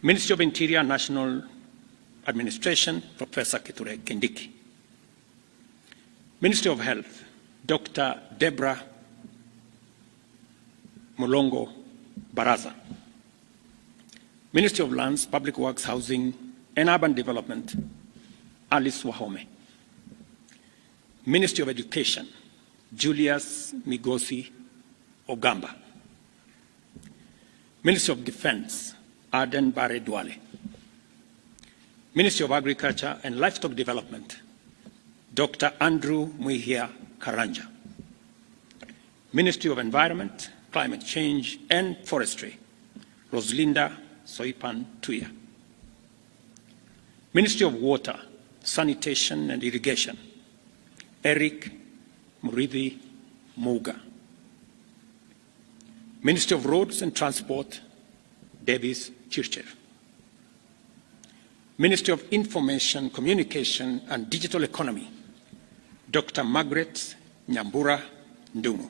Ministry of Interior and National Administration, Professor Kithure Kindiki. Ministry of Health, Dr. Deborah Mulongo Baraza. Ministry of Lands, Public Works, Housing and Urban Development, Alice Wahome. Ministry of Education, Julius Migosi Ogamba. Ministry of Defense, Aden Bare Duale. Ministry of Agriculture and Livestock Development, Dr. Andrew Muihia Karanja. Ministry of Environment, Climate Change and Forestry, Roslinda Soipan Tuya. Ministry of Water, Sanitation and Irrigation, Eric Muridhi Muga. Ministry of Roads and Transport, Davis Chirchev. Ministry of Information, Communication and Digital Economy, Dr. Margaret Nyambura Ndungu.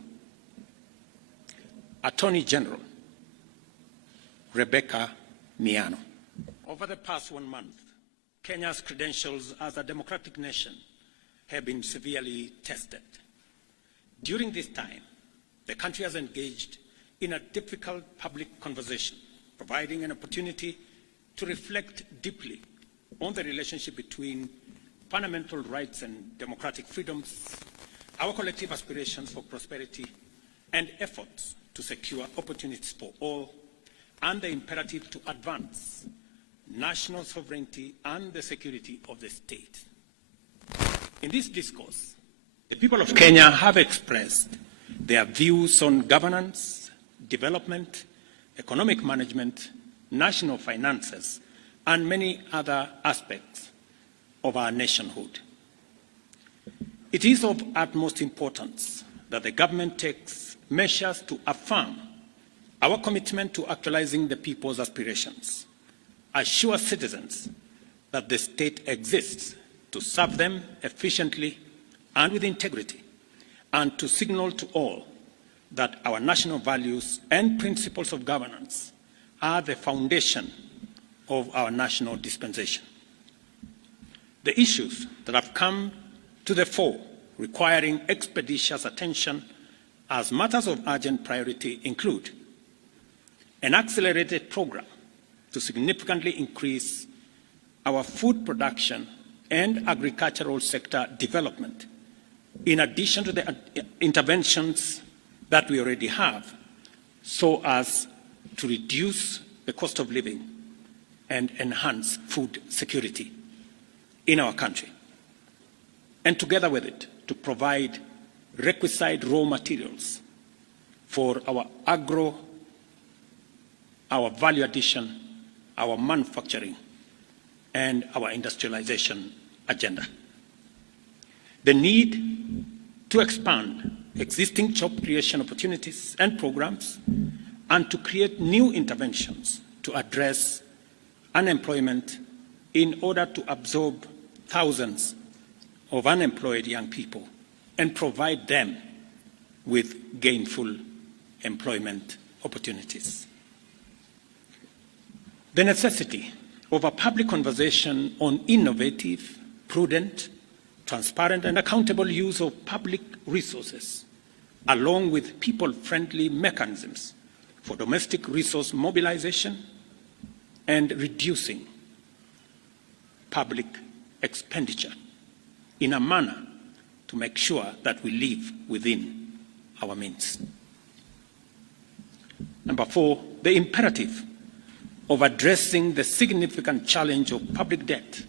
Attorney General, Rebecca Miano. Over the past 1 month, Kenya's credentials as a democratic nation have been severely tested. During this time, the country has engaged in a difficult public conversation, providing an opportunity to reflect deeply on the relationship between fundamental rights and democratic freedoms, our collective aspirations for prosperity, and efforts to secure opportunities for all, and the imperative to advance national sovereignty and the security of the state. In this discourse, the people of Kenya have expressed their views on governance, development, economic management, national finances, and many other aspects of our nationhood. It is of utmost importance that the government takes measures to affirm our commitment to actualizing the people's aspirations, assure citizens that the state exists to serve them efficiently and with integrity, and to signal to all that our national values and principles of governance are the foundation of our national dispensation. The issues that have come to the fore requiring expeditious attention as matters of urgent priority include an accelerated program to significantly increase our food production and agricultural sector development, in addition to the interventions that we already have, so as to reduce the cost of living and enhance food security in our country. And together with it, to provide requisite raw materials for our our value addition, our manufacturing, and our industrialization agenda. The need to expand existing job creation opportunities and programs, and to create new interventions to address unemployment in order to absorb thousands of unemployed young people and provide them with gainful employment opportunities. The necessity of a public conversation on innovative, prudent, transparent and accountable use of public resources, along with people-friendly mechanisms for domestic resource mobilization and reducing public expenditure in a manner to make sure that we live within our means. Number 4, the imperative of addressing the significant challenge of public debt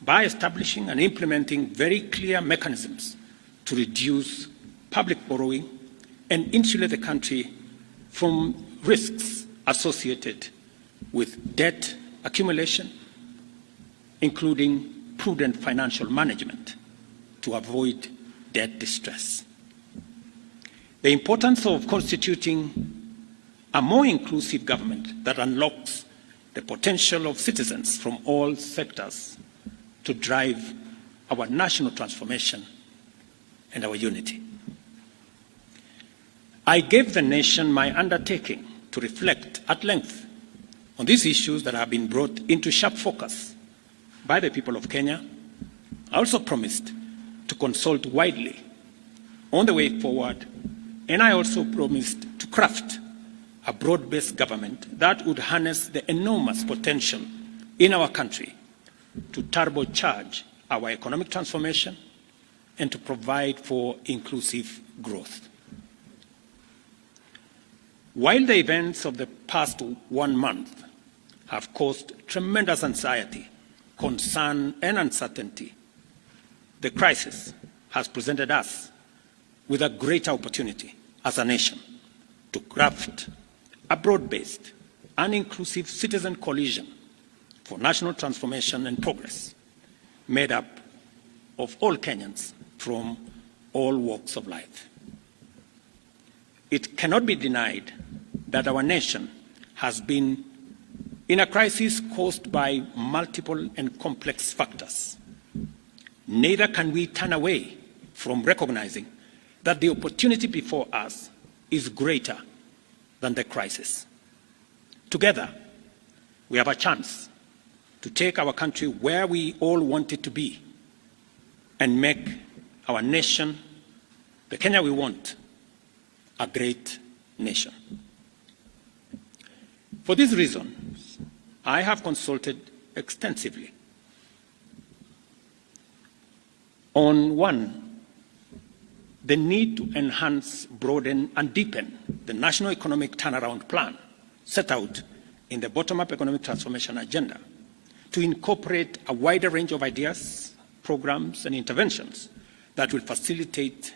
by establishing and implementing very clear mechanisms to reduce public borrowing and insulate the country from risks associated with debt accumulation, including prudent financial management to avoid debt distress. The importance of constituting a more inclusive government that unlocks the potential of citizens from all sectors to drive our national transformation and our unity. I gave the nation my undertaking to reflect at length On these issues that have been brought into sharp focus by the people of Kenya, I also promised to consult widely on the way forward, and I also promised to craft a broad-based government that would harness the enormous potential in our country to turbocharge our economic transformation and to provide for inclusive growth. While the events of the past 1 month have caused tremendous anxiety, concern, and uncertainty, the crisis has presented us with a greater opportunity as a nation to craft a broad-based and inclusive citizen coalition for national transformation and progress, made up of all Kenyans from all walks of life. It cannot be denied that our nation has been in a crisis caused by multiple and complex factors. Neither can we turn away from recognizing that the opportunity before us is greater than the crisis. Together, we have a chance to take our country where we all want it to be and make our nation, the Kenya we want, a great nation. For this reason, I have consulted extensively on one, the need to enhance, broaden, and deepen the national economic turnaround plan set out in the bottom-up economic transformation agenda to incorporate a wider range of ideas, programs, and interventions that will facilitate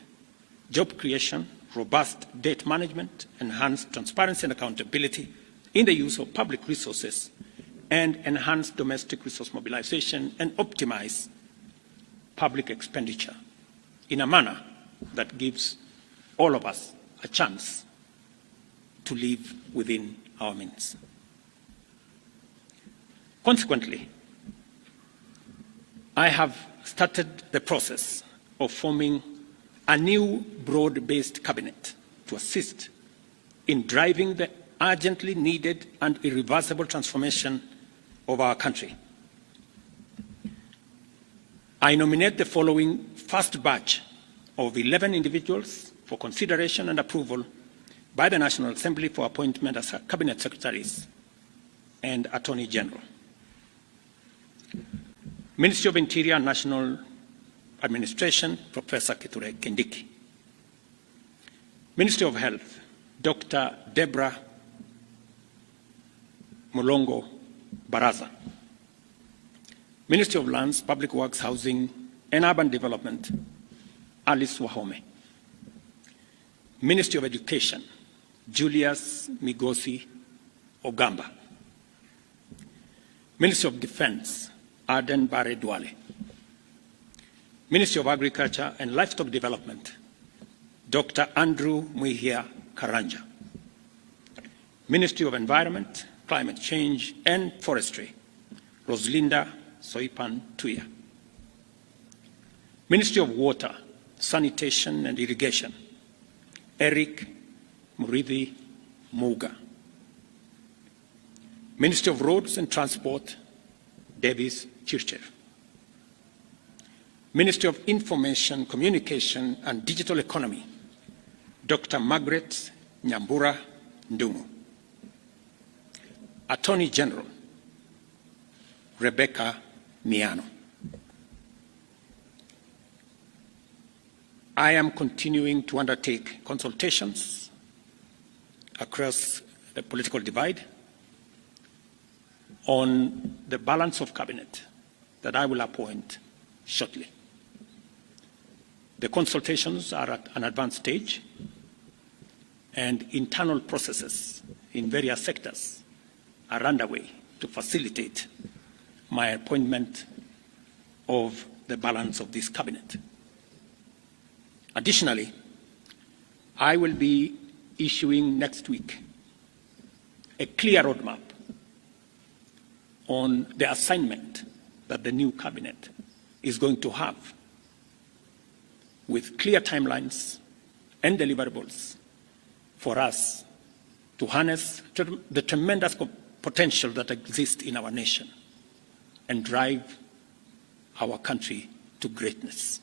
job creation, robust debt management, enhanced transparency and accountability in the use of public resources, and enhance domestic resource mobilization and optimize public expenditure in a manner that gives all of us a chance to live within our means. Consequently, I have started the process of forming a new broad-based cabinet to assist in driving the urgently needed and irreversible transformation of our country. I nominate the following first batch of 11 individuals for consideration and approval by the National Assembly for appointment as Cabinet Secretaries and Attorney General. Ministry of Interior and National Administration, Professor Kithure Kindiki. Ministry of Health, Dr. Deborah Mulongo Baraza. Ministry of Lands, Public Works, Housing, and Urban Development, Alice Wahome. Ministry of Education, Julius Migosi Ogamba. Ministry of Defense, Aden Bare Duale. Ministry of Agriculture and Livestock Development, Dr. Andrew Muhia Karanja. Ministry of Environment, Climate Change and Forestry, Roslinda Soipan Tuya. Ministry of Water, Sanitation and Irrigation, Eric Murithi Muga. Ministry of Roads and Transport, Davis Chircher. Ministry of Information, Communication and Digital Economy, Dr. Margaret Nyambura Ndungu. Attorney General, Rebecca Miano. I am continuing to undertake consultations across the political divide on the balance of cabinet that I will appoint shortly. The consultations are at an advanced stage, and internal processes in various sectors are underway to facilitate my appointment of the balance of this cabinet. Additionally, I will be issuing next week a clear roadmap on the assignment that the new cabinet is going to have, with clear timelines and deliverables for us to harness the tremendous potential that exists in our nation and drive our country to greatness.